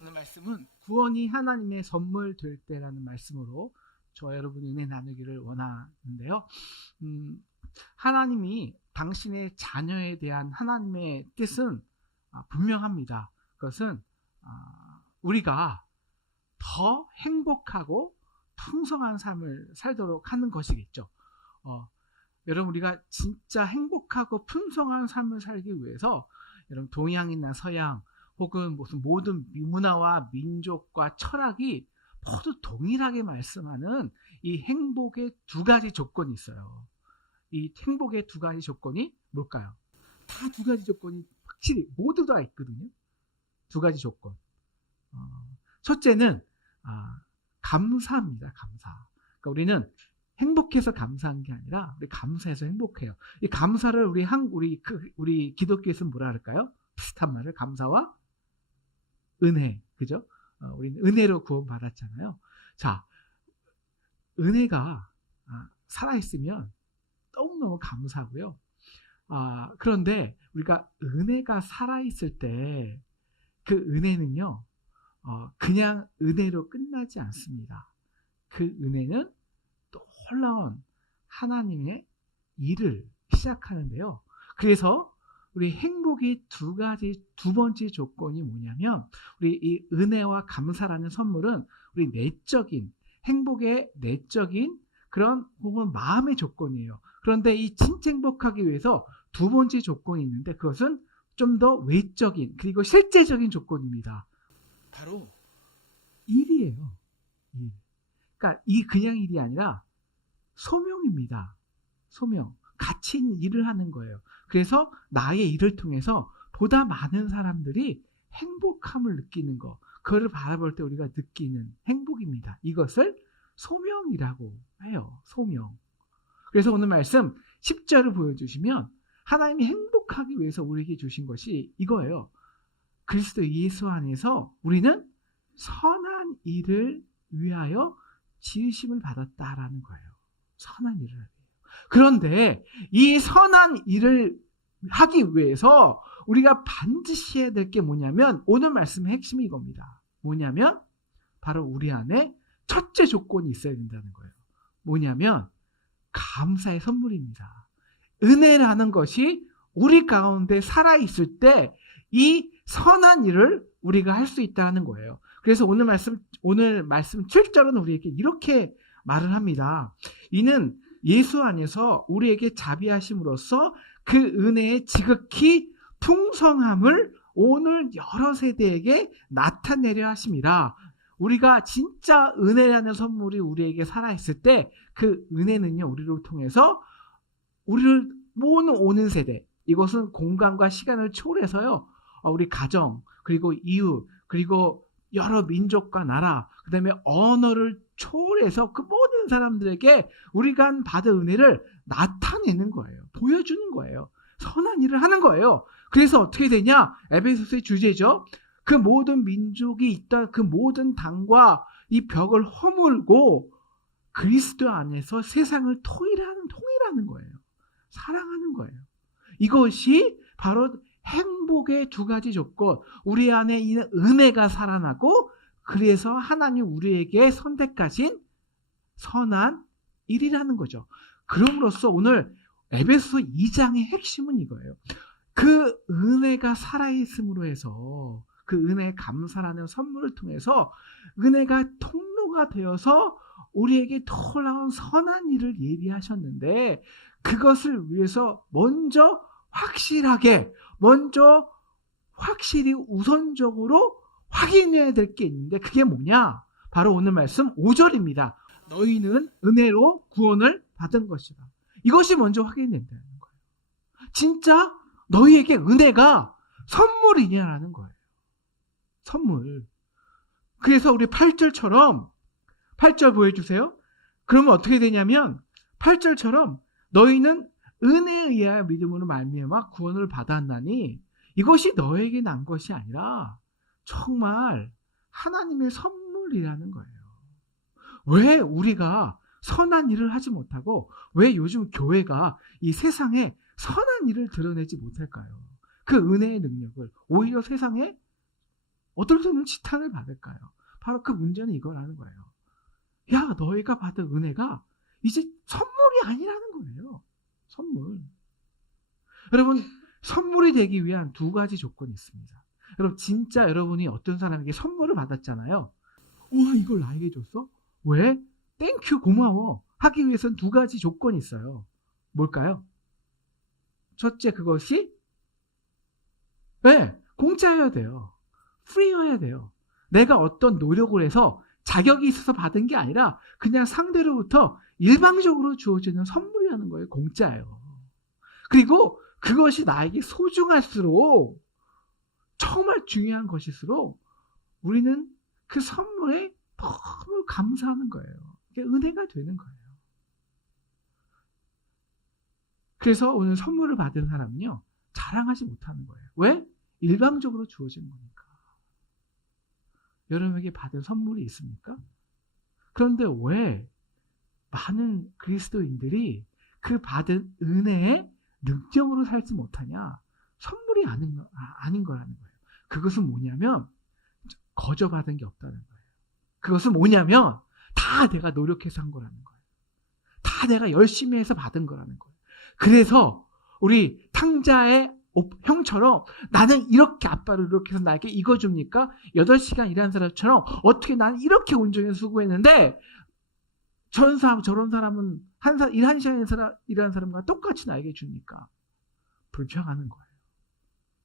오늘 말씀은 구원이 하나님의 선물 될 때라는 말씀으로 저와 여러분 은혜 나누기를 원하는데요. 하나님이 당신의 자녀에 대한 하나님의 뜻은 분명합니다. 그것은 우리가 더 행복하고 풍성한 삶을 살도록 하는 것이겠죠. 여러분, 우리가 진짜 행복하고 풍성한 삶을 살기 위해서 여러분 동양이나 서양 혹은 무슨 모든 문화와 민족과 철학이 모두 동일하게 말씀하는 이 행복의 두 가지 조건이 있어요. 이 행복의 두 가지 조건이 뭘까요? 다 두 가지 조건이 확실히 모두 다 있거든요. 두 가지 조건. 첫째는 감사입니다. 감사. 그러니까 우리는 행복해서 감사한 게 아니라 우리 감사해서 행복해요. 이 감사를 우리 기독교에서는 뭐라 할까요? 비슷한 말을 감사와 은혜, 그죠? 우리는 은혜로 구원받았잖아요. 자, 은혜가 살아있으면 너무너무 감사하고요. 그런데 우리가 은혜가 살아있을 때 그 은혜는요, 그냥 은혜로 끝나지 않습니다. 그 은혜는 놀라운 하나님의 일을 시작하는데요. 그래서 우리 행복의 두 번째 조건이 뭐냐면, 우리 이 은혜와 감사라는 선물은 우리 행복의 내적인 그런 혹은 마음의 조건이에요. 그런데 이 진짜 행복하기 위해서 두 번째 조건이 있는데, 그것은 좀 더 외적인 그리고 실제적인 조건입니다. 바로 일이에요. 일. 그러니까 그냥 일이 아니라 소명입니다. 소명. 가치 있는 일을 하는 거예요. 그래서 나의 일을 통해서 보다 많은 사람들이 행복함을 느끼는 거, 그거를 바라볼 때 우리가 느끼는 행복입니다. 이것을 소명이라고 해요. 소명. 그래서 오늘 말씀 10절을 보여주시면 하나님이 행복하기 위해서 우리에게 주신 것이 이거예요. 그리스도 예수 안에서 우리는 선한 일을 위하여 지으심을 받았다라는 거예요. 선한 일을 하기. 그런데 이 선한 일을 하기 위해서 우리가 반드시 해야 될 게 뭐냐면, 오늘 말씀의 핵심이 이겁니다. 뭐냐면 바로 우리 안에 첫째 조건이 있어야 된다는 거예요. 뭐냐면 감사의 선물입니다. 은혜라는 것이 우리 가운데 살아있을 때 이 선한 일을 우리가 할 수 있다는 거예요. 그래서 오늘 말씀 7절은 우리에게 이렇게 말을 합니다. 이는 예수 안에서 우리에게 자비하심으로써 그 은혜의 지극히 풍성함을 오늘 여러 세대에게 나타내려 하심이라. 우리가 진짜 은혜라는 선물이 우리에게 살아있을 때 그 은혜는요, 우리를 통해서 우리를 모든 오는 세대, 이것은 공간과 시간을 초월해서요, 우리 가정, 그리고 이웃, 그리고 여러 민족과 나라, 그 다음에 언어를 초월해서 그 모든 사람들에게 우리가 받은 은혜를 나타내는 거예요. 보여주는 거예요. 선한 일을 하는 거예요. 그래서 어떻게 되냐? 에베소서의 주제죠. 그 모든 민족이 있던 그 모든 당과 이 벽을 허물고 그리스도 안에서 세상을 통일하는 거예요. 사랑하는 거예요. 이것이 바로 행복의 두 가지 조건, 우리 안에 있는 은혜가 살아나고, 그래서 하나님 우리에게 선택하신 선한 일이라는 거죠. 그럼으로써 오늘 에베소서 2장의 핵심은 이거예요. 그 은혜가 살아있음으로 해서, 그 은혜의 감사라는 선물을 통해서 은혜가 통로가 되어서 우리에게 놀라운 선한 일을 예비하셨는데, 그것을 위해서 확실히 우선적으로 확인해야 될 게 있는데, 그게 뭐냐? 바로 오늘 말씀 5절입니다. 너희는 은혜로 구원을 받은 것이다. 이것이 먼저 확인된다는 거예요. 진짜 너희에게 은혜가 선물이냐라는 거예요. 선물. 그래서 우리 8절 보여주세요. 그러면 어떻게 되냐면 8절처럼 너희는 은혜에 의하여 믿음으로 말미암아 구원을 받았나니 이것이 너에게 난 것이 아니라 정말 하나님의 선물이라는 거예요. 왜 우리가 선한 일을 하지 못하고 왜 요즘 교회가 이 세상에 선한 일을 드러내지 못할까요? 그 은혜의 능력을 오히려 세상에 어떨 때는 지탄을 받을까요? 바로 그 문제는 이거라는 거예요. 야, 너희가 받은 은혜가 이제 선물이 아니라는 거예요. 선물. 여러분, 선물이 되기 위한 두 가지 조건이 있습니다. 여러분, 진짜 여러분이 어떤 사람에게 선물을 받았잖아요. 와, 이걸 나에게 줬어? 왜? 땡큐, 고마워 하기 위해서는 두 가지 조건이 있어요. 뭘까요? 첫째, 그것이 공짜여야 돼요. 프리여야 돼요. 내가 어떤 노력을 해서 자격이 있어서 받은 게 아니라 그냥 상대로부터 일방적으로 주어지는 선물이라는 거예요. 공짜예요. 그리고 그것이 나에게 소중할수록, 정말 중요한 것일수록 우리는 그 선물에 너무 감사하는 거예요. 이게 은혜가 되는 거예요. 그래서 오늘 선물을 받은 사람은요, 자랑하지 못하는 거예요. 왜? 일방적으로 주어진 거니까. 여러분에게 받은 선물이 있습니까? 그런데 왜 많은 그리스도인들이 그 받은 은혜의 능력으로 살지 못하냐? 선물이 아닌 거라는 거예요. 그것은 뭐냐면 거저 받은 게 없다는 거예요. 그것은 뭐냐면 다 내가 노력해서 한 거라는 거예요. 다 내가 열심히 해서 받은 거라는 거예요. 그래서 우리 탕자의 형처럼 나는 이렇게 아빠를 이렇게 해서 나에게 이거 줍니까? 8시간 일한 사람처럼 어떻게 나는 이렇게 온전히 수고했는데 저런 사람은 일 1시간 일하는 사람과 똑같이 나에게 줍니까? 불평하는 거예요.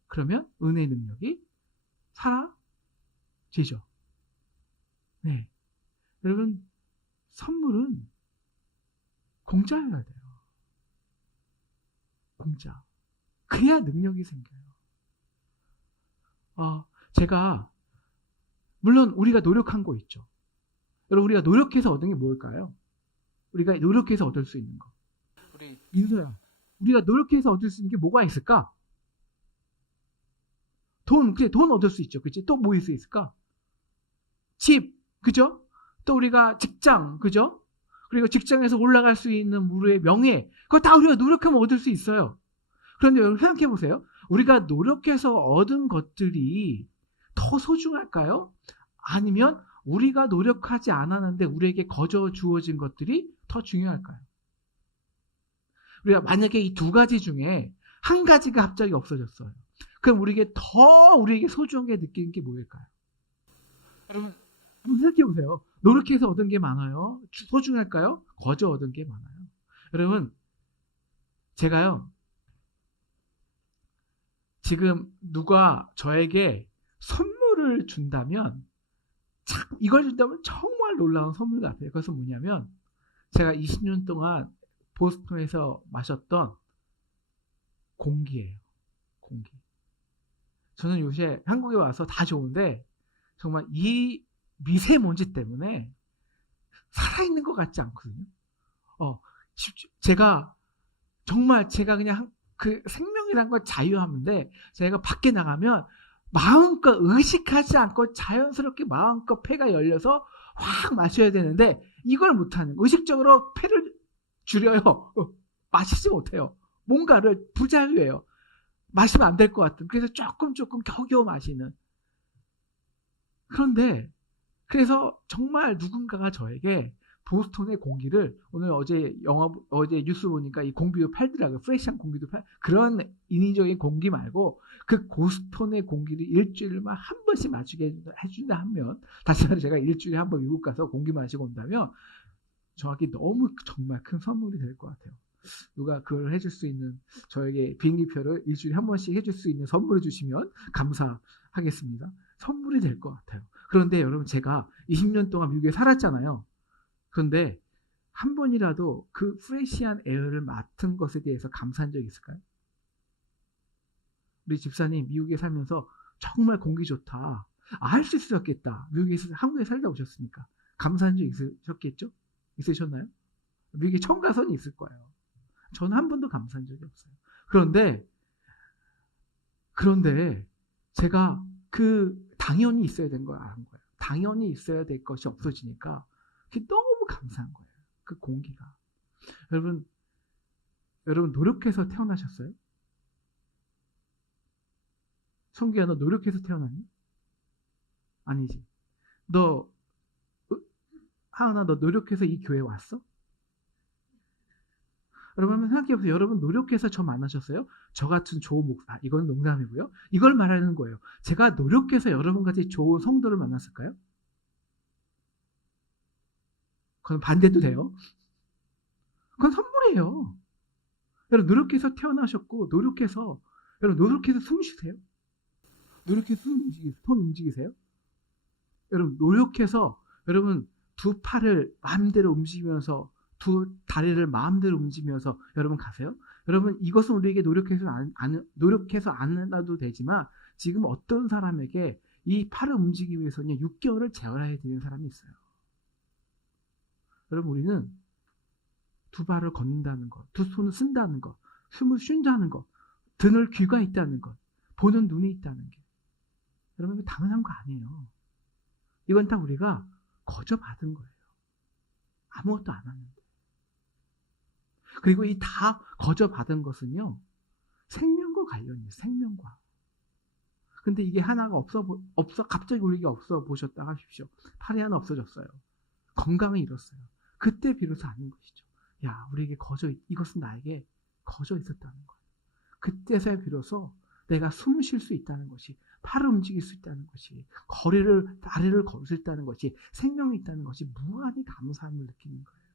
그러면 은혜의 능력이 사라지죠. 네. 여러분, 선물은 공짜여야 돼요. 공짜. 그래야 능력이 생겨요. 제가, 물론 우리가 노력한 거 있죠. 여러분, 우리가 노력해서 얻은 게 뭘까요? 우리가 노력해서 얻을 수 있는 거. 우리 민서야, 우리가 노력해서 얻을 수 있는 게 뭐가 있을까? 돈 얻을 수 있죠. 그치? 또 뭐 있을 수 있을까? 집, 그죠? 또 우리가 직장, 그죠? 그리고 직장에서 올라갈 수 있는 우리의 명예, 그거 다 우리가 노력하면 얻을 수 있어요. 그런데 여러분 생각해 보세요. 우리가 노력해서 얻은 것들이 더 소중할까요? 아니면 우리가 노력하지 않았는데 우리에게 거저 주어진 것들이 더 중요할까요? 우리가 만약에 이 두 가지 중에 한 가지가 갑자기 없어졌어요. 그럼 우리에게 소중하게 느끼는 게 뭐일까요? 여러분 생각해 보세요. 노력해서 얻은 게 많아요? 소중할까요? 거저 얻은 게 많아요. 여러분, 제가요, 지금 누가 저에게 선물을 준다면, 이걸 준다면 정말 놀라운 선물 같아요. 그것은 뭐냐면, 제가 20년 동안 보스턴에서 마셨던 공기예요. 공기. 저는 요새 한국에 와서 다 좋은데, 정말 이 미세먼지 때문에 살아있는 것 같지 않거든요. 제가 그냥 그 생명이란 걸 자유하는데 제가 밖에 나가면 마음껏 의식하지 않고 자연스럽게 마음껏 폐가 열려서 확 마셔야 되는데 이걸 못하는, 의식적으로 폐를 줄여요. 마시지 못해요. 뭔가를 부자유해요. 마시면 안 될 것 같은. 그래서 조금 겨우겨우 마시는. 그래서 정말 누군가가 저에게 보스턴의 공기를, 어제 뉴스 보니까 이 공기도 팔더라고요. 프레시한 공기도 그런 인위적인 공기 말고 그 보스턴의 공기를 일주일만 한 번씩 마시게 해준다 하면, 다시 말해 제가 일주일에 한 번 미국 가서 공기 마시고 온다면 정확히 너무 정말 큰 선물이 될 것 같아요. 누가 그걸 해줄 수 있는, 저에게 비행기표를 일주일에 한 번씩 해줄 수 있는 선물을 주시면 감사하겠습니다. 선물이 될 것 같아요. 그런데 여러분, 제가 20년 동안 미국에 살았잖아요. 그런데 한 번이라도 그 프레시한 에어를 맡은 것에 대해서 감사한 적이 있을까요? 우리 집사님 미국에 살면서 정말 공기 좋다, 할 수 있었겠다, 한국에 살다 오셨으니까 감사한 적 있으셨겠죠? 있으셨나요? 미국에 처음 가서는 있을 거예요. 저는 한 번도 감사한 적이 없어요. 그런데 제가 당연히 있어야 된 걸 아는 거예요. 당연히 있어야 될 것이 없어지니까 그게 너무 감사한 거예요. 그 공기가. 여러분 노력해서 태어나셨어요? 성규야, 너 노력해서 태어났니? 아니지. 하은아, 너 노력해서 이 교회 왔어? 여러분 한번 생각해보세요. 여러분 노력해서 저 만나셨어요? 저 같은 좋은 목사, 이건 농담이고요. 이걸 말하는 거예요. 제가 노력해서 여러분같이 좋은 성도를 만났을까요? 그건 반대도 돼요. 그건 선물이에요. 여러분 노력해서 태어나셨고 여러분 노력해서 숨 쉬세요? 노력해서 손 움직이세요? 여러분 노력해서 여러분 두 팔을 마음대로 움직이면서 두 다리를 마음대로 움직이면서 여러분 가세요? 여러분 이것은 우리에게 노력해서 안 해도 되지만 지금 어떤 사람에게 이 팔을 움직이기 위해서는 6개월을 재활해야 되는 사람이 있어요. 여러분 우리는 두 발을 걷는다는 것, 두 손을 쓴다는 것, 숨을 쉰다는 것, 등을 귀가 있다는 것, 보는 눈이 있다는 게 여러분 당연한 거 아니에요. 이건 다 우리가 거저받은 거예요. 아무것도 안 하는데. 그리고 이 다 거저받은 것은요, 생명과 관련이에요. 생명과. 근데 이게 하나가 갑자기 우리가 없어 보셨다 하십시오. 팔이 하나 없어졌어요. 건강을 잃었어요. 그때 비로소 아는 것이죠. 야, 우리에게 이것은 나에게 거저 있었다는 거예요. 그때서야 비로소 내가 숨 쉴 수 있다는 것이, 팔을 움직일 수 있다는 것이, 다리를 걸 수 있다는 것이, 생명이 있다는 것이 무한히 감사함을 느끼는 거예요.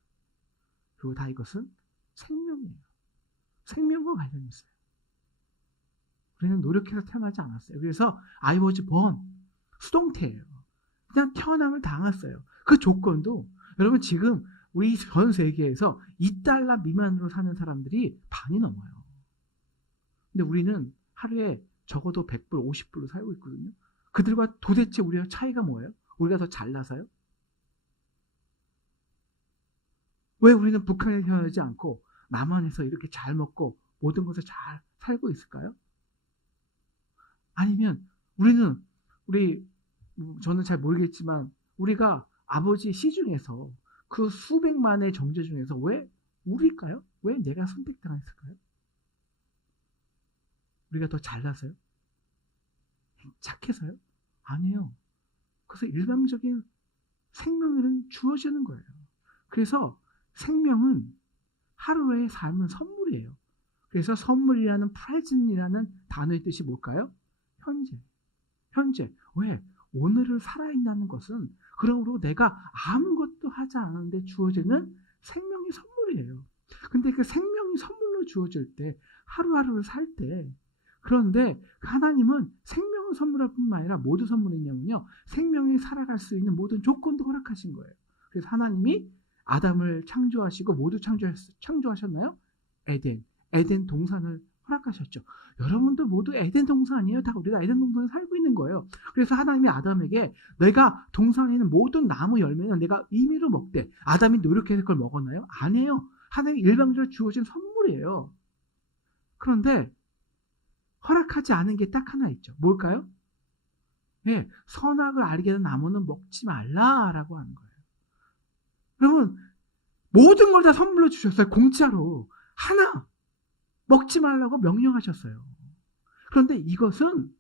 그리고 다 이것은 생명이에요. 생명과 관련이 있어요. 우리는 노력해서 태어나지 않았어요. 그래서 I was born, 수동태예요. 그냥 태어남을 당했어요. 그 조건도 여러분 지금 우리 전 세계에서 $2 미만으로 사는 사람들이 반이 넘어요. 근데 우리는 하루에 적어도 100불, 50불로 살고 있거든요. 그들과 도대체 우리가 차이가 뭐예요? 우리가 더 잘나서요? 왜 우리는 북한에 태어나지 않고 남한에서 이렇게 잘 먹고 모든 것을 잘 살고 있을까요? 아니면 저는 잘 모르겠지만 우리가 아버지 씨 중에서 그 수백만의 정제 중에서 왜 우리일까요? 왜 내가 선택당했을까요? 우리가 더 잘나서요? 착해서요? 아니에요. 그래서 일방적인 생명은 주어지는 거예요. 그래서 생명은 하루의 삶은 선물이에요. 그래서 선물이라는 present이라는 단어의 뜻이 뭘까요? 현재. 왜? 오늘을 살아있다는 것은 그러므로 내가 아무것도 하지 않았는데 주어지는 생명이 선물이에요. 근데 그 생명이 선물로 주어질 때 하루하루를 살 때 그런데 하나님은 생명을 선물할 뿐만 아니라 모두 선물이냐면요. 생명이 살아갈 수 있는 모든 조건도 허락하신 거예요. 그래서 하나님이 아담을 창조하시고 모두 창조하셨나요? 에덴 동산을 허락하셨죠. 여러분도 모두 에덴 동산 아니에요? 다 우리가 에덴 동산에 살고 있는 거예요. 그래서 하나님이 아담에게 내가 동산에 있는 모든 나무 열매는 내가 임의로 먹되 아담이 노력해서 그걸 먹었나요? 아니에요. 하나님이 일방적으로 주어진 선물이에요. 그런데 허락하지 않은 게 딱 하나 있죠. 뭘까요? 예, 선악을 알게 된 나무는 먹지 말라라고 하는 거예요. 여러분 모든 걸 다 선물로 주셨어요. 공짜로. 하나 먹지 말라고 명령하셨어요. 그런데 이것은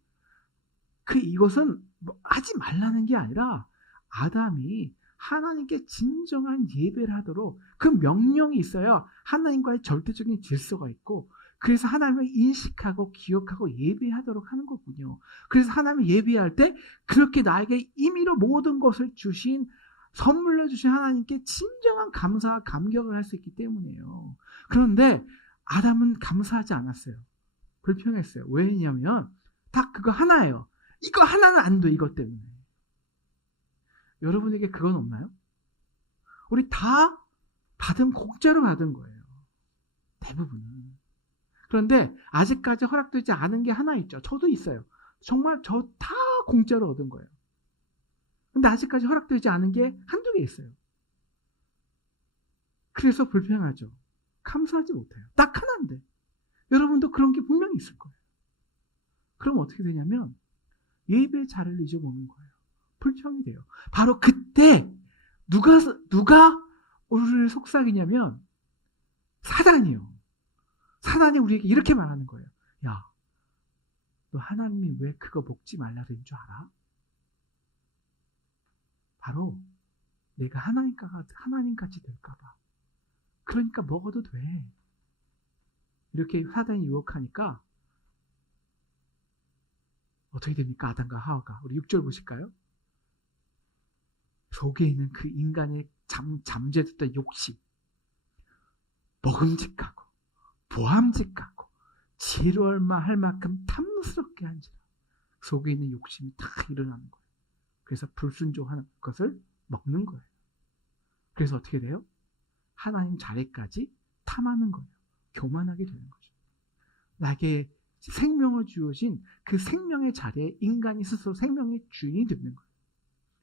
하지 말라는 게 아니라 아담이 하나님께 진정한 예배를 하도록 그 명령이 있어야 하나님과의 절대적인 질서가 있고 그래서 하나님을 인식하고 기억하고 예배하도록 하는 거군요. 그래서 하나님을 예배할 때 그렇게 나에게 임의로 모든 것을 주신 선물로 주신 하나님께 진정한 감사와 감격을 할 수 있기 때문이에요. 그런데 아담은 감사하지 않았어요. 불평했어요. 왜냐면 딱 그거 하나예요. 이거 하나는 안 돼. 이것 때문에. 여러분에게 그건 없나요? 우리 다 공짜로 받은 거예요. 대부분은. 그런데 아직까지 허락되지 않은 게 하나 있죠. 저도 있어요. 정말 저 다 공짜로 얻은 거예요. 근데 아직까지 허락되지 않은 게 한두 개 있어요. 그래서 불평하죠. 감사하지 못해요. 딱 하나인데. 여러분도 그런 게 분명히 있을 거예요. 그럼 어떻게 되냐면 예배의 자리를 잊어먹는 거예요. 불평이 돼요. 바로 그때 누가 우리를 속삭이냐면 사단이요. 사단이 우리에게 이렇게 말하는 거예요. 야, 너 하나님이 왜 그거 먹지 말라 그런 줄 알아? 바로 내가 하나님같이 될까 봐. 그러니까 먹어도 돼. 이렇게 사단이 유혹하니까 어떻게 됩니까? 아담과 하와가. 우리 6절 보실까요? 속에 있는 그 인간의 잠재됐던 욕심, 먹음직하고 보암직하고 지루할만 할 만큼 탐스럽게 한지라 속에 있는 욕심이 다 일어나는 거예요. 그래서 불순종하는 것을 먹는 거예요. 그래서 어떻게 돼요? 하나님 자리까지 탐하는 거예요. 교만하게 되는 거죠. 나에게 생명을 주어진 그 생명의 자리에 인간이 스스로 생명의 주인이 되는 거예요.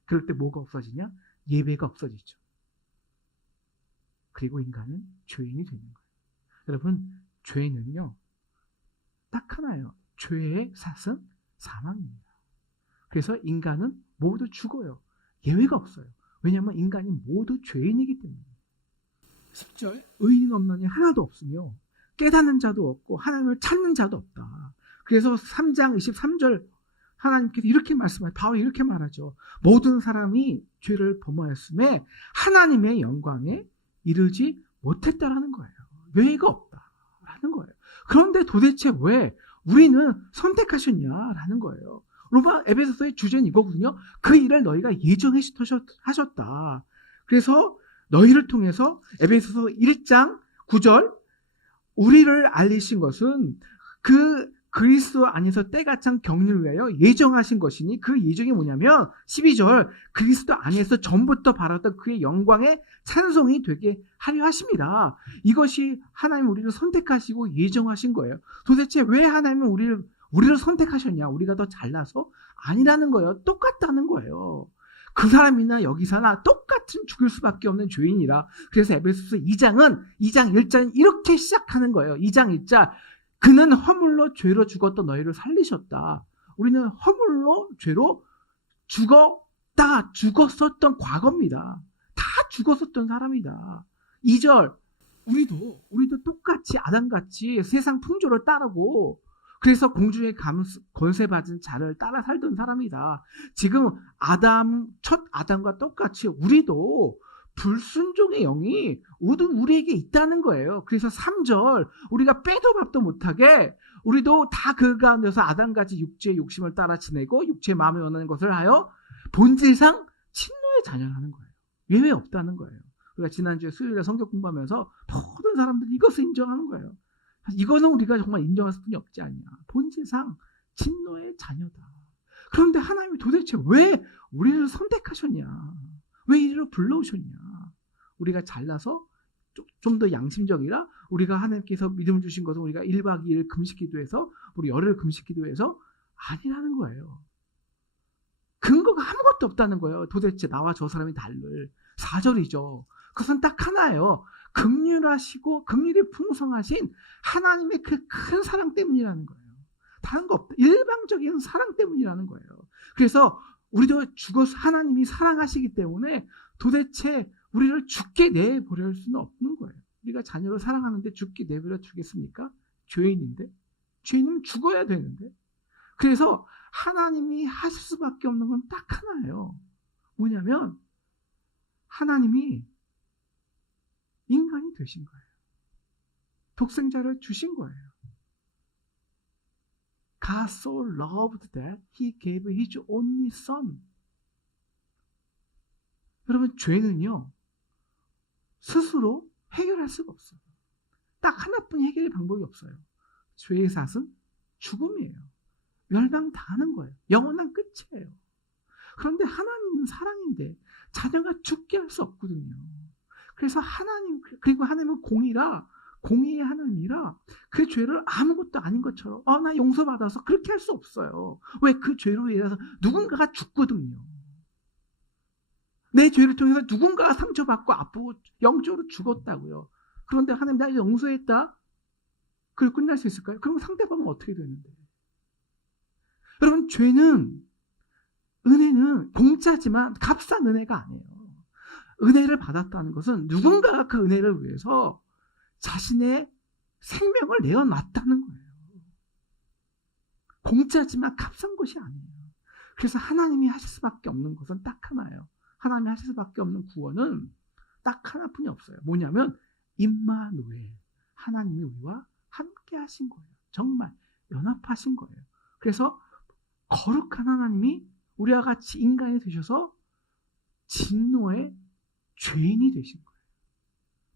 그럴 때 뭐가 없어지냐? 예배가 없어지죠. 그리고 인간은 죄인이 되는 거예요. 여러분, 죄는요, 딱 하나예요. 죄의 삭은 사망입니다. 그래서 인간은 모두 죽어요. 예외가 없어요. 왜냐하면 인간이 모두 죄인이기 때문에. 10절, 의인 없느니 하나도 없으며 깨닫는 자도 없고 하나님을 찾는 자도 없다. 그래서 3장 23절 하나님께서 이렇게 말씀하죠. 바울이 이렇게 말하죠. 모든 사람이 죄를 범하였음에 하나님의 영광에 이르지 못했다라는 거예요. 예외가 없다라는 거예요. 그런데 도대체 왜 우리는 선택하셨냐라는 거예요. 에베소서의 주제는 이거거든요. 그 일을 너희가 예정하셨다. 그래서 너희를 통해서 에베소서 1장 9절 우리를 알리신 것은 그 그리스도 안에서 때가 찬 경륜을 위하여 예정하신 것이니 그 예정이 뭐냐면 12절 그리스도 안에서 전부터 바랐던 그의 영광의 찬송이 되게 하려 하십니다. 이것이 하나님 우리를 선택하시고 예정하신 거예요. 도대체 왜 하나님은 우리를 선택하셨냐? 우리가 더 잘나서? 아니라는 거예요. 똑같다는 거예요. 그 사람이나 여기 사나 똑같은 죽을 수밖에 없는 죄인이라. 그래서 에베소서 2장 1절은 이렇게 시작하는 거예요. 2장 1절 그는 허물로 죄로 죽었던 너희를 살리셨다. 우리는 허물로 죄로 죽었었던 과거입니다. 다 죽었었던 사람이다. 2절 우리도 똑같이 아담같이 세상 풍조를 따르고 그래서 공중의 권세받은 자를 따라 살던 사람이다. 지금 첫 아담과 똑같이 우리도 불순종의 영이 우리에게 있다는 거예요. 그래서 3절 우리가 빼도 밥도 못하게 우리도 다 그 가운데서 아담같이 육체의 욕심을 따라 지내고 육체의 마음에 원하는 것을 하여 본질상 친노의 자녀를 하는 거예요. 예외 없다는 거예요. 우리가 지난주에 수요일에 성경 공부하면서 모든 사람들이 이것을 인정하는 거예요. 이거는 우리가 정말 인정할 수뿐이 없지 않냐. 본질상 친노의 자녀다. 그런데 하나님이 도대체 왜 우리를 선택하셨냐? 왜 이리로 불러오셨냐? 우리가 잘나서 좀 더 양심적이라 우리가 하나님께서 믿음을 주신 것은 우리가 1박 2일 금식 기도해서 우리 열흘 금식 기도해서 아니라는 거예요. 근거가 아무것도 없다는 거예요. 도대체 나와 저 사람이 다를 4절이죠. 그것은 딱 하나예요. 긍휼하시고 긍휼이 풍성하신 하나님의 그 큰 사랑 때문이라는 거예요. 다른 거 없다. 일방적인 사랑 때문이라는 거예요. 그래서 우리도 죽어서 하나님이 사랑하시기 때문에 도대체 우리를 죽게 내버릴 수는 없는 거예요. 우리가 자녀를 사랑하는데 죽게 내버려 주겠습니까? 죄인인데? 죄인은 죽어야 되는데? 그래서 하나님이 하실 수밖에 없는 건 딱 하나예요. 뭐냐면 하나님이 인간이 되신 거예요. 독생자를 주신 거예요. God so loved that he gave his only son. 여러분, 죄는요, 스스로 해결할 수가 없어요. 딱 하나뿐인 해결의 방법이 없어요. 죄의 삭은 죽음이에요. 멸망당하는 거예요. 영원한 끝이에요. 그런데 하나님은 사랑인데 자녀가 죽게 할 수 없거든요. 그래서 그리고 하나님은 공의의 하나님이라 그 죄를 아무것도 아닌 것처럼 나 용서받아서 그렇게 할 수 없어요. 왜? 그 죄로 인해서 누군가가 죽거든요. 내 죄를 통해서 누군가가 상처받고 아프고 영적으로 죽었다고요. 그런데 하나님 나 용서했다? 그걸 끝날 수 있을까요? 그럼 상대방은 어떻게 되는데? 여러분, 은혜는 공짜지만 값싼 은혜가 아니에요. 은혜를 받았다는 것은 누군가가 그 은혜를 위해서 자신의 생명을 내어놨다는 거예요. 공짜지만 값싼 것이 아니에요. 그래서 하나님이 하실 수밖에 없는 것은 딱 하나예요. 하나님이 하실 수밖에 없는 구원은 딱 하나뿐이 없어요. 뭐냐면 임마누엘, 하나님이 우리와 함께 하신 거예요. 정말 연합하신 거예요. 그래서 거룩한 하나님이 우리와 같이 인간이 되셔서 진노의 죄인이 되신 거예요.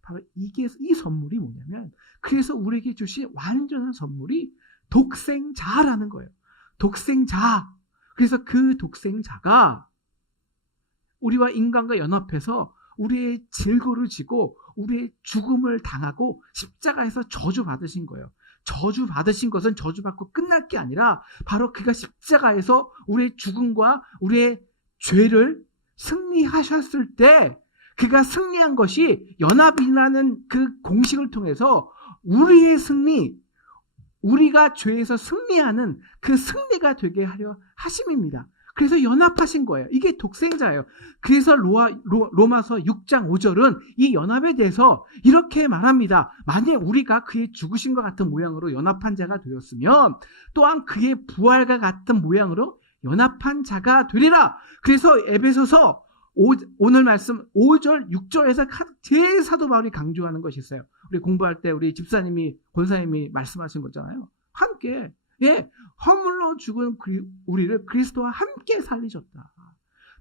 바로 이 선물이 뭐냐면, 그래서 우리에게 주신 완전한 선물이 독생자라는 거예요. 독생자. 그래서 그 독생자가 우리와 인간과 연합해서 우리의 질고를 지고 우리의 죽음을 당하고 십자가에서 저주받으신 거예요. 저주받으신 것은 저주받고 끝날 게 아니라 바로 그가 십자가에서 우리의 죽음과 우리의 죄를 승리하셨을 때, 그가 승리한 것이 연합이라는 그 공식을 통해서 우리의 승리, 우리가 죄에서 승리하는 그 승리가 되게 하려 하심입니다. 그래서 연합하신 거예요. 이게 독생자예요. 그래서 로마서 6장 5절은 이 연합에 대해서 이렇게 말합니다. 만약 우리가 그의 죽으신 것 같은 모양으로 연합한 자가 되었으면 또한 그의 부활과 같은 모양으로 연합한 자가 되리라. 그래서 에베소서 오늘 말씀 5절, 6절에서 제일 사도 바울이 강조하는 것이 있어요. 우리 공부할 때 우리 집사님이, 권사님이 말씀하신 거잖아요. 함께, 허물로 죽은 우리를 그리스도와 함께 살리셨다.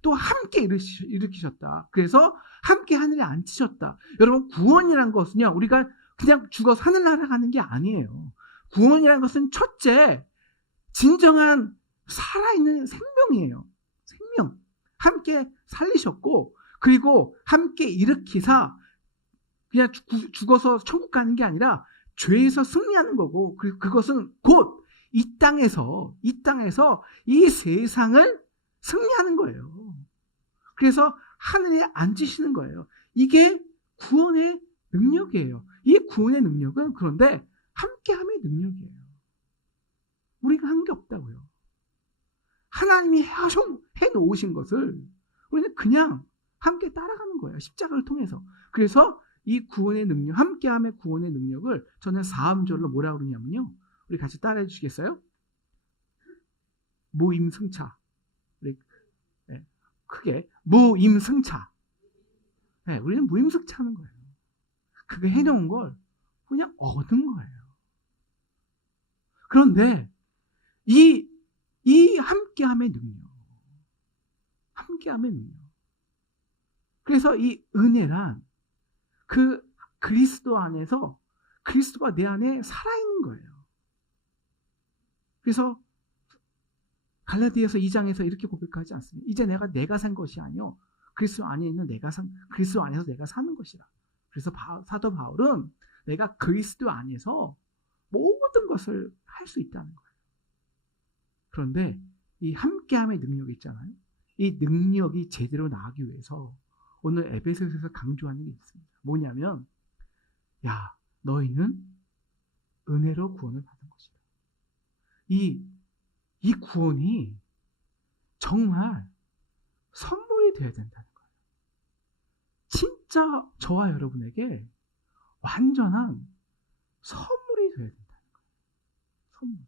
또 함께 일으키셨다. 그래서 함께 하늘에 앉히셨다. 여러분, 구원이란 것은요, 우리가 그냥 죽어서 하늘 날아가는 게 아니에요. 구원이란 것은 첫째, 진정한 살아있는 생명이에요. 생명. 함께 살리셨고, 그리고 함께 일으키사 그냥 죽어서 천국 가는 게 아니라 죄에서 승리하는 거고, 그리고 그것은 곧 이 땅에서 이 세상을 승리하는 거예요. 그래서 하늘에 앉으시는 거예요. 이게 구원의 능력이에요. 이 구원의 능력은 그런데 함께함의 능력이에요. 우리가 한 게 없다고요. 하나님이 해놓으신 것을 우리는 그냥 함께 따라가는 거예요. 십자가를 통해서. 그래서 이 구원의 능력, 함께함의 구원의 능력을 저는 4음절로 뭐라고 그러냐면요. 우리 같이 따라해 주시겠어요? 무임승차. 우리 크게 무임승차. 우리는 무임승차하는 거예요. 그게 해놓은 걸 그냥 얻은 거예요. 그런데 이 함께함의 능력. 그래서 이 은혜란 그 그리스도 안에서 그리스도가 내 안에 살아있는 거예요. 그래서 갈라디아서 2장에서 이렇게 고백하지 않습니까? 이제 내가 산 것이 아니요 그리스도 안에 있는 그리스도 안에서 내가 사는 것이라. 그래서 사도 바울은 내가 그리스도 안에서 모든 것을 할 수 있다는 거예요. 그런데 이 함께함의 능력이 있잖아요. 이 능력이 제대로 나가기 위해서 오늘 에베소서에서 강조하는 게 있습니다. 뭐냐면, 너희는 은혜로 구원을 받은 것이다. 이 구원이 정말 선물이 되어야 된다는 거예요. 진짜 저와 여러분에게 완전한 선물이 되어야 된다는 거예요. 선물.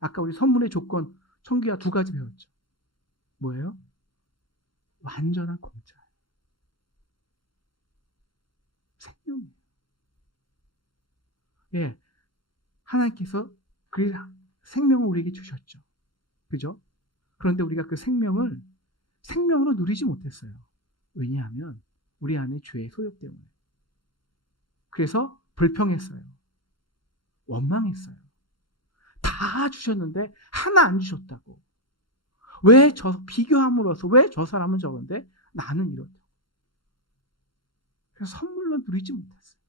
아까 우리 선물의 조건, 청기와 2가지 배웠죠. 뭐예요? 완전한 공짜예요. 생명이에요. 하나님께서 그 생명을 우리에게 주셨죠. 그죠? 그런데 우리가 그 생명으로 누리지 못했어요. 왜냐하면 우리 안에 죄의 소욕 때문에. 그래서 불평했어요. 원망했어요. 다 주셨는데 하나 안 주셨다고. 왜 비교함으로써 왜 저 사람은 저런데 나는 이렇다고. 그래서 선물로 누리지 못했어요.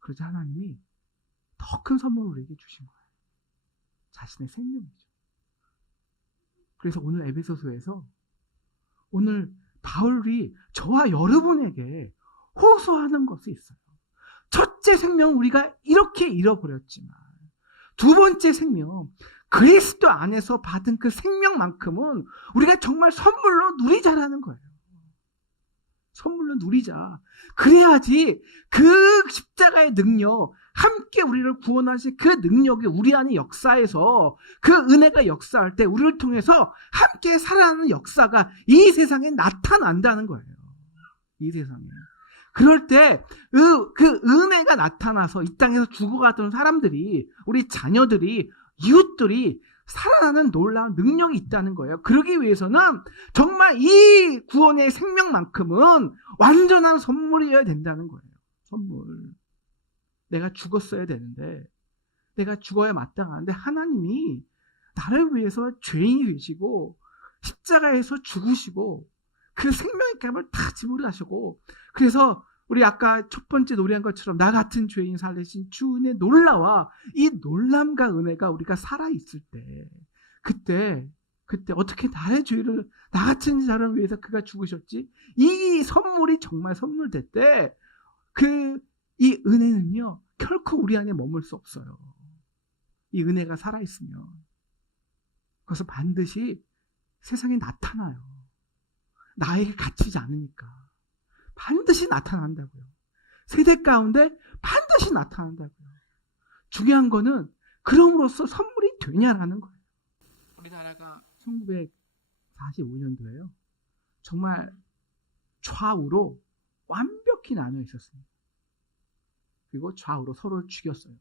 그러자 하나님이 더 큰 선물을 우리에게 주신 거예요. 자신의 생명이죠. 그래서 오늘 에베소서에서 오늘 바울이 저와 여러분에게 호소하는 것이 있어요. 첫째 생명 우리가 이렇게 잃어버렸지만 두 번째 생명, 그리스도 안에서 받은 그 생명만큼은 우리가 정말 선물로 누리자라는 거예요. 선물로 누리자. 그래야지 그 십자가의 능력, 함께 우리를 구원하신 그 능력이 우리 안에 역사해서 그 은혜가 역사할 때 우리를 통해서 함께 살아가는 역사가 이 세상에 나타난다는 거예요. 이 세상에. 그럴 때 그 은혜가 나타나서 이 땅에서 죽어가던 사람들이, 우리 자녀들이, 이웃들이 살아나는 놀라운 능력이 있다는 거예요. 그러기 위해서는 정말 이 구원의 생명만큼은 완전한 선물이어야 된다는 거예요. 선물. 내가 죽었어야 되는데, 내가 죽어야 마땅한데 하나님이 나를 위해서 죄인이 되시고 십자가에서 죽으시고 그 생명의 값을 다 지불하시고, 그래서 우리 아까 첫 번째 노래한 것처럼 나 같은 죄인 살리신 주 은혜 놀라와, 이 놀람과 은혜가 우리가 살아있을 때, 그때 어떻게 나의 죄를, 나 같은 자를 위해서 그가 죽으셨지? 이 선물이 정말 선물될 때 이 은혜는요 결코 우리 안에 머물 수 없어요. 이 은혜가 살아있으면 그것은 반드시 세상에 나타나요. 나에게 갇히지 않으니까 반드시 나타난다고요. 세대 가운데 반드시 나타난다고요. 중요한 거는 그럼으로써 선물이 되냐라는 거예요. 우리나라가 1945년도에요. 정말 좌우로 완벽히 나뉘어 있었습니다. 그리고 좌우로 서로를 죽였어요.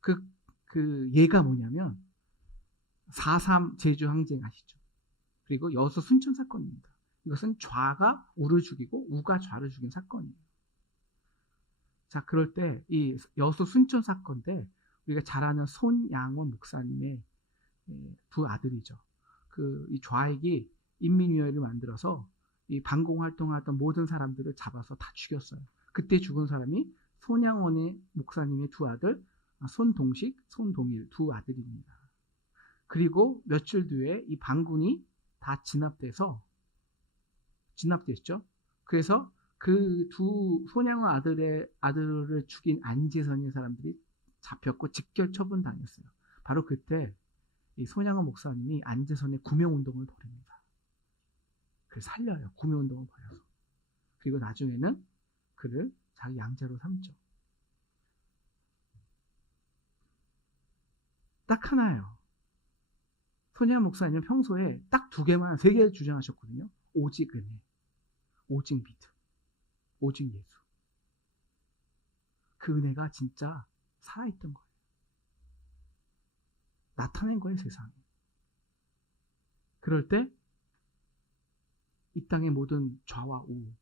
그 예가 뭐냐면 4.3 제주항쟁 아시죠? 그리고 여수 순천 사건입니다. 이것은 좌가 우를 죽이고 우가 좌를 죽인 사건이에요. 자, 그럴 때 이 여수 순천 사건 때 우리가 잘 아는 손양원 목사님의 두 아들이죠. 이 좌익이 인민위원회를 만들어서 이 반공 활동하던 모든 사람들을 잡아서 다 죽였어요. 그때 죽은 사람이 손양원의 목사님의 두 아들, 손동식, 손동일 두 아들입니다. 그리고 며칠 뒤에 이 반군이 다 진압됐죠. 그래서 그 두 손양원 아들을 죽인 안재선의 사람들이 잡혔고 직결 처분당했어요. 바로 그때 이 손양원 목사님이 안재선의 구명운동을 벌입니다. 그래서 살려요. 구명운동을 벌여서. 그리고 나중에는 그를 자기 양자로 삼죠. 딱 하나예요. 손양원 목사님은 평소에 딱 세 개를 주장하셨거든요. 오직 은혜, 오직 믿음, 오직 예수. 그 은혜가 진짜 살아있던 거예요. 나타낸 거예요, 세상에. 그럴 때 이 땅의 모든 좌와 우,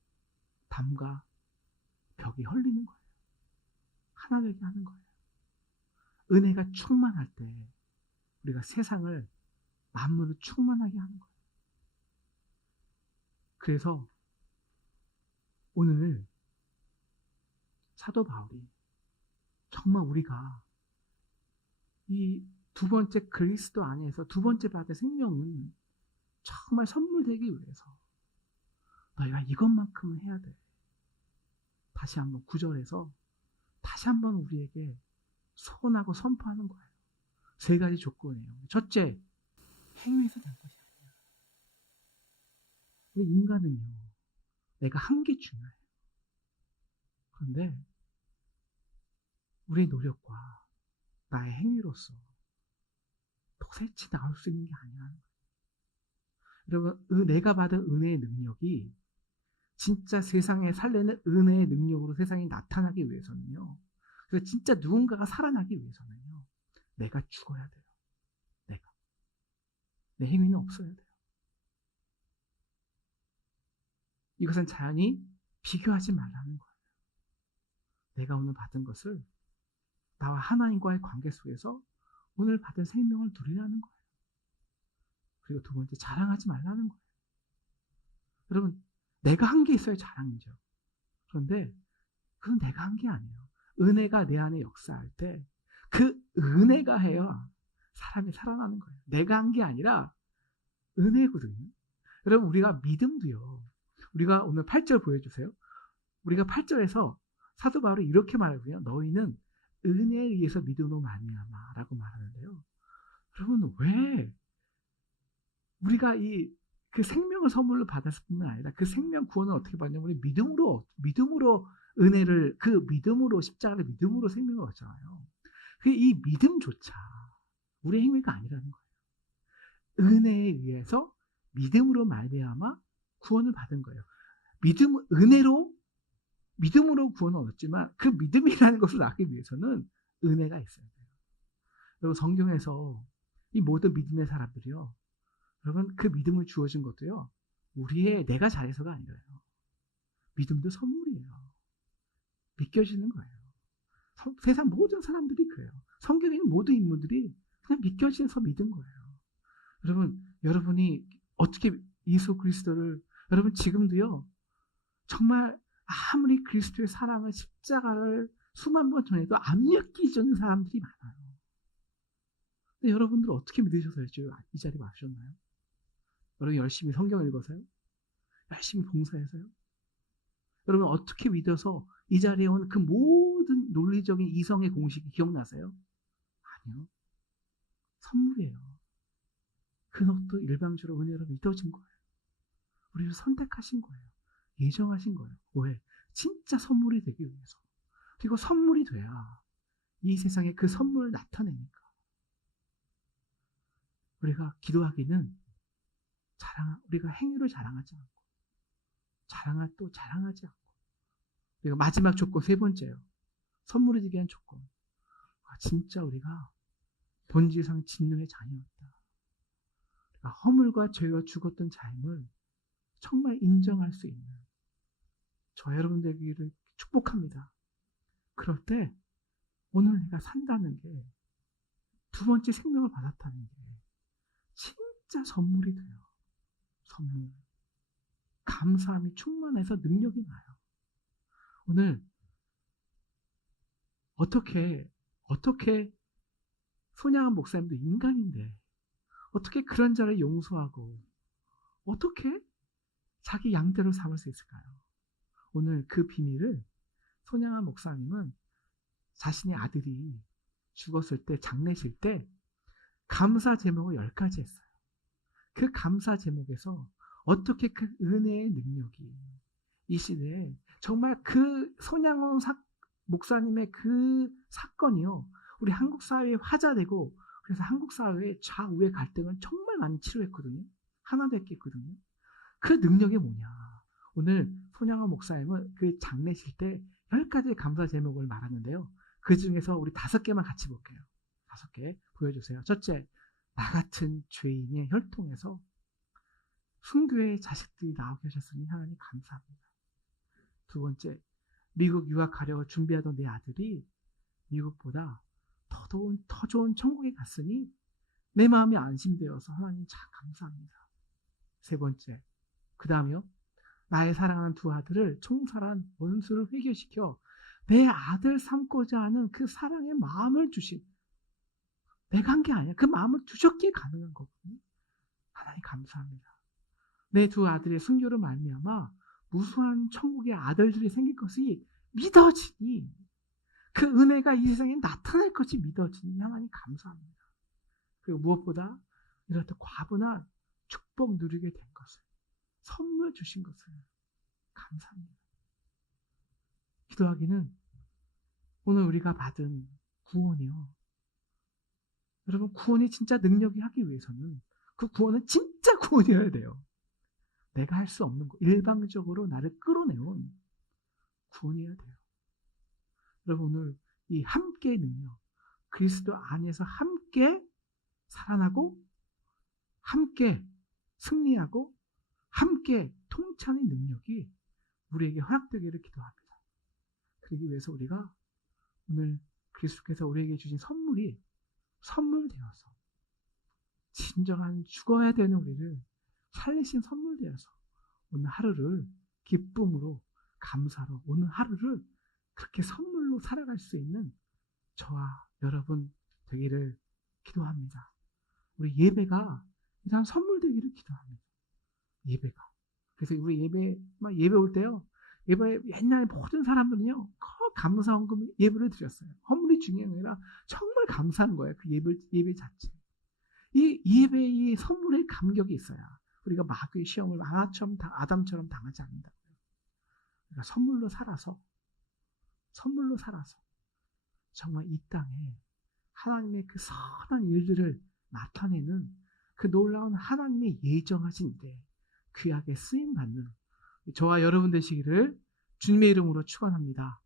담과 벽이 헐리는 거예요. 하나 되게 하는 거예요. 은혜가 충만할 때 우리가 세상을, 만물을 충만하게 하는 거예요. 그래서 오늘 사도 바울이 정말 우리가 이 두 번째 그리스도 안에서 두 번째 받은 생명은 정말 선물되기 위해서 너희가 이것만큼은 해야 돼. 다시 한번 9절에서 다시 한번 우리에게 소원하고 선포하는 거예요. 세 가지 조건이에요. 첫째, 행위에서 된 것이 아니야. 우리 인간은요, 내가 한 게 중요해요. 그런데 우리의 노력과 나의 행위로서 도대체 나올 수 있는 게 아니라는 거예요. 여러분, 내가 받은 은혜의 능력이 진짜 세상에 살리는 은혜의 능력으로 세상에 나타나기 위해서는요, 그래서 진짜 누군가가 살아나기 위해서는요, 내가 죽어야 돼요. 내 행위는 없어야 돼요. 이것은 자연히 비교하지 말라는 거예요. 내가 오늘 받은 것을 나와 하나님과의 관계 속에서 오늘 받은 생명을 누리라는 거예요. 그리고 두 번째, 자랑하지 말라는 거예요. 여러분, 내가 한 게 있어야 자랑이죠. 그런데 그건 내가 한 게 아니에요. 은혜가 내 안에 역사할 때 그 은혜가 해야 사람이 살아나는 거예요. 내가 한 게 아니라 은혜거든요. 여러분, 우리가 믿음도요. 우리가 오늘 8절 보여주세요. 우리가 8절에서 사도 바울이 이렇게 말하고요. 너희는 은혜에 의해서 믿음으로 말미암아 라고 말하는데요. 여러분, 왜 우리가 그 생명을 선물로 받았을 뿐만 아니라 그 생명 구원을 어떻게 받냐면 우리 믿음으로 은혜를 그 믿음으로 십자가를 믿음으로 생명을 얻잖아요. 이 믿음조차 우리의 행위가 아니라는 거예요. 은혜에 의해서 믿음으로 말미암아 구원을 받은 거예요. 믿음으로 구원을 얻었지만 그 믿음이라는 것을 낳기 위해서는 은혜가 있어야 돼요. 여러분 성경에서 이 모든 믿음의 사람들이요. 여러분 그 믿음을 주어진 것도요. 내가 잘해서가 아니라요. 믿음도 선물이에요. 믿겨지는 거예요. 세상 모든 사람들이 그래요. 성경에 있는 모든 인물들이 그냥 믿겨져서 믿은 거예요. 여러분이 어떻게 예수 그리스도를 여러분 지금도요. 정말 아무리 그리스도의 사랑을 십자가를 수만 번 전해도 안 믿기는 사람들이 많아요. 근데 여러분들 어떻게 믿으셔서요? 이 자리에 와주셨나요? 여러분 열심히 성경 읽어서요? 열심히 봉사해서요? 여러분 어떻게 믿어서 이 자리에 온 그 모든 논리적인 이성의 공식이 기억나세요? 아니요. 선물이에요. 그것도 일방적으로 은혜로 믿어진 거예요. 우리를 선택하신 거예요. 예정하신 거예요. 왜? 진짜 선물이 되기 위해서. 그리고 선물이 돼야 이 세상에 그 선물을 나타내니까. 우리가 기도하기는 우리가 행위를 자랑하지 않고 자랑하지 않고 우리가 마지막 조건 세 번째요. 선물이 되기 위한 조건. 진짜 우리가 본질상 진노의 자녀였다. 허물과 죄로 죽었던 삶을 정말 인정할 수 있는 저 여러분 되기를 축복합니다. 그럴 때 오늘 내가 산다는 게 두 번째 생명을 받았다는 게 진짜 선물이 돼요. 선물. 감사함이 충만해서 능력이 나요. 오늘 어떻게 손양한 목사님도 인간인데 어떻게 그런 자를 용서하고 어떻게 자기 양대로 삼을 수 있을까요? 오늘 그 비밀을 손양한 목사님은 자신의 아들이 죽었을 때 장례실 때 감사 제목을 10가지 했어요. 그 감사 제목에서 어떻게 그 은혜의 능력이 이 시대에 정말 그 손양원 목사님의 그 사건이요. 우리 한국 사회에 화제되고 그래서 한국 사회의 좌우의 갈등을 정말 많이 치료했거든요. 하나 됐겠거든요. 그 능력이 뭐냐. 오늘 손양원 목사님은 그 장례실 때 10가지의 감사 제목을 말하는데요. 그 중에서 우리 5개만 같이 볼게요. 5개 보여주세요. 첫째, 나 같은 죄인의 혈통에서 순교의 자식들이 나오게 하셨으니 하나님 감사합니다. 두 번째, 미국 유학하려고 준비하던 내 아들이 미국보다 더 좋은 천국에 갔으니 내 마음이 안심되어서 하나님 참 감사합니다. 세 번째, 그 다음이요. 나의 사랑하는 두 아들을 총살한 원수를 회개시켜 내 아들 삼고자 하는 그 사랑의 마음을 주신 내가 한 게 아니야. 그 마음을 주셨기에 가능한 거거든요. 하나님 감사합니다. 내 두 아들의 순교로 말미암아 무수한 천국의 아들들이 생길 것이 믿어지니 그 은혜가 이 세상에 나타날 것이 믿어지니 하나님 감사합니다. 그리고 무엇보다 이렇게 과분한 축복 누리게 된 것을 선물 주신 것을 감사합니다. 기도하기는 오늘 우리가 받은 구원이요. 여러분 구원이 진짜 능력이 하기 위해서는 그 구원은 진짜 구원이어야 돼요. 내가 할 수 없는 거 일방적으로 나를 끌어내온 구원이어야 돼요. 여러분 오늘 이 함께의 능력 그리스도 안에서 함께 살아나고 함께 승리하고 함께 통치하는 능력이 우리에게 허락되기를 기도합니다. 그러기 위해서 우리가 오늘 그리스도께서 우리에게 주신 선물이 선물되어서 진정한 죽어야 되는 우리를 살리신 선물되어서 오늘 하루를 기쁨으로 감사로 오늘 하루를 그렇게 선물로 살아갈 수 있는 저와 여러분 되기를 기도합니다. 우리 예배가 이런 선물 되기를 기도합니다. 예배가. 그래서 우리 예배 올 때요. 예배 옛날에 모든 사람들은요. 감사 헌금 예배를 드렸어요. 헌물이 중요한 게 아니라 정말 감사한 거예요. 그 예배 자체. 이 예배의 선물의 감격이 있어야 우리가 마귀의 시험을 아담처럼 당하지 않는다고요. 그러니까 선물로 살아서 정말 이 땅에 하나님의 그 선한 일들을 나타내는 그 놀라운 하나님의 예정하신 일에 귀하게 쓰임받는 저와 여러분 되시기를 주님의 이름으로 축원합니다.